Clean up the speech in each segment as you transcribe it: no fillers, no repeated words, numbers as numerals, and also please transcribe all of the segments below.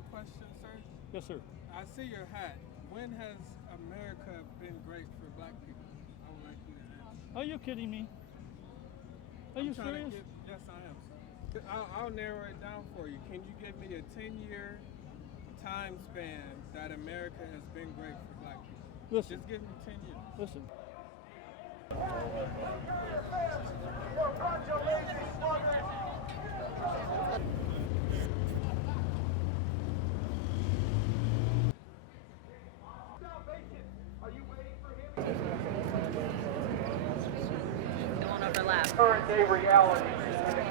quick question, sir? Yes, sir. I see your hat. When has America been great for black people? I would like you to answer. Are you kidding me? Are you serious? Yes, I am, sir. I'll narrow it down for you. Can you give me a 10-year time span that America has been great for black people? Listen. Just give me 10 years. Listen. It won't overlap. Current day reality.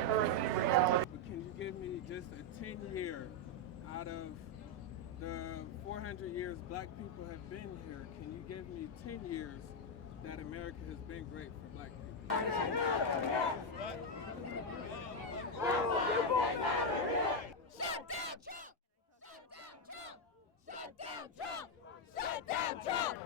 But can you give me just a 10-year out of the 400 years black people have been here? Can you give me 10 years that America has been great for black people? Shut down Trump! Shut down Trump! Shut down Trump!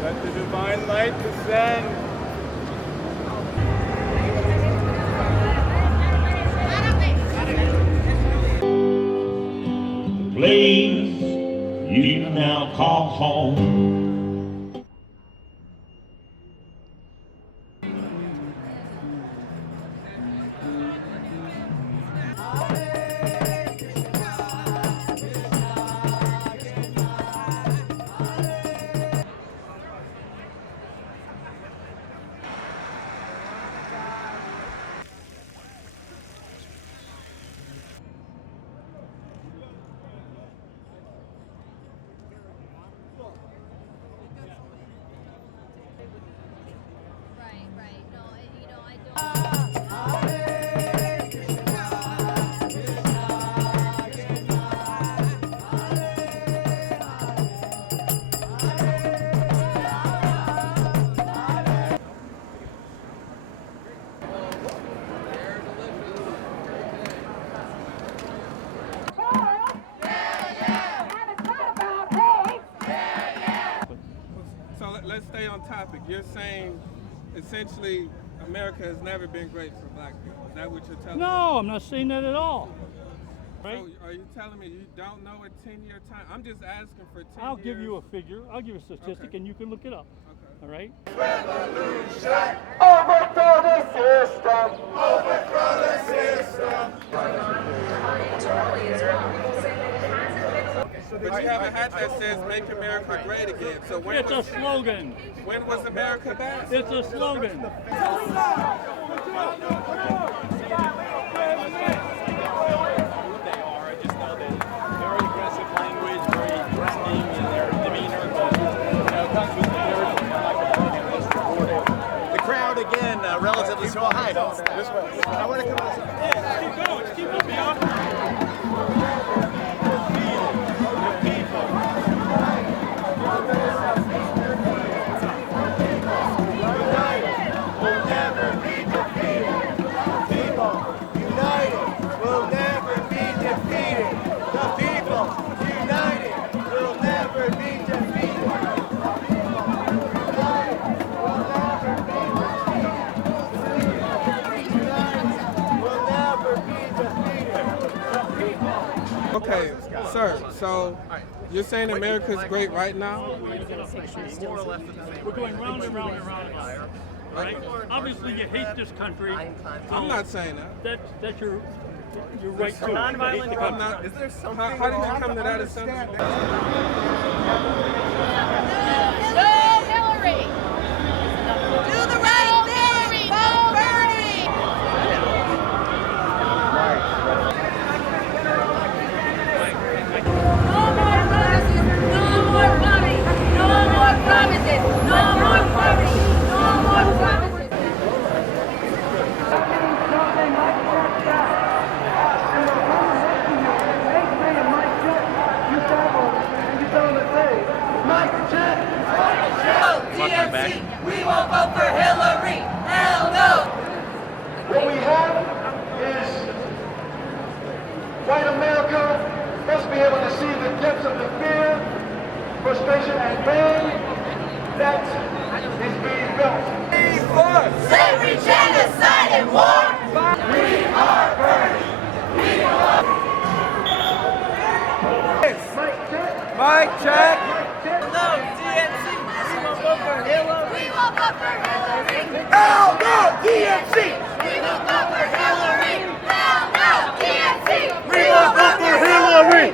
Let the divine light descend. Please, you can now call home. Let's stay on topic. You're saying essentially America has never been great for black people. Is that what you're telling me? No, I'm not saying that at all. Right? So are you telling me you don't know a 10-year time? I'm just asking for 10 I'll years. give you a figure. I'll give you a statistic, and you can look it up. Okay. All right? Revolution! Overthrow the system! Overthrow the system! But you have a hat that says "Make America Great Again." So when It's a was, slogan. when was America bad? It's a slogan. Again, relatively small. Hi. This way. I want to come out. Yeah, keep going. Keep moving beyond. Will never be defeated. People united will never be defeated. The people united will never be defeated. Okay, sir. So you're saying America's great right now? More or less at the same We're going round and round and round. right? Obviously, you hate this country. I'm not saying that. That's your right to. Nonviolent. I'm not. Is there something? How did you come to that assumption? No, Hillary! Do the right thing! Vote Bernie! No more promises! No more money! No more promises! No more poverty! No more promises! DNC, we won't vote for Hillary. Hell no. What we have is white America must be able to see the depths of the fear, frustration, and pain that is being felt. Slavery, genocide, and war. We are Bernie. We are. Mic check. No, DNC. We won't vote for Hillary. We won't vote for Hillary. Hell no, DNC. We won't vote for Hillary. Hell no, DNC. We will vote for Hillary.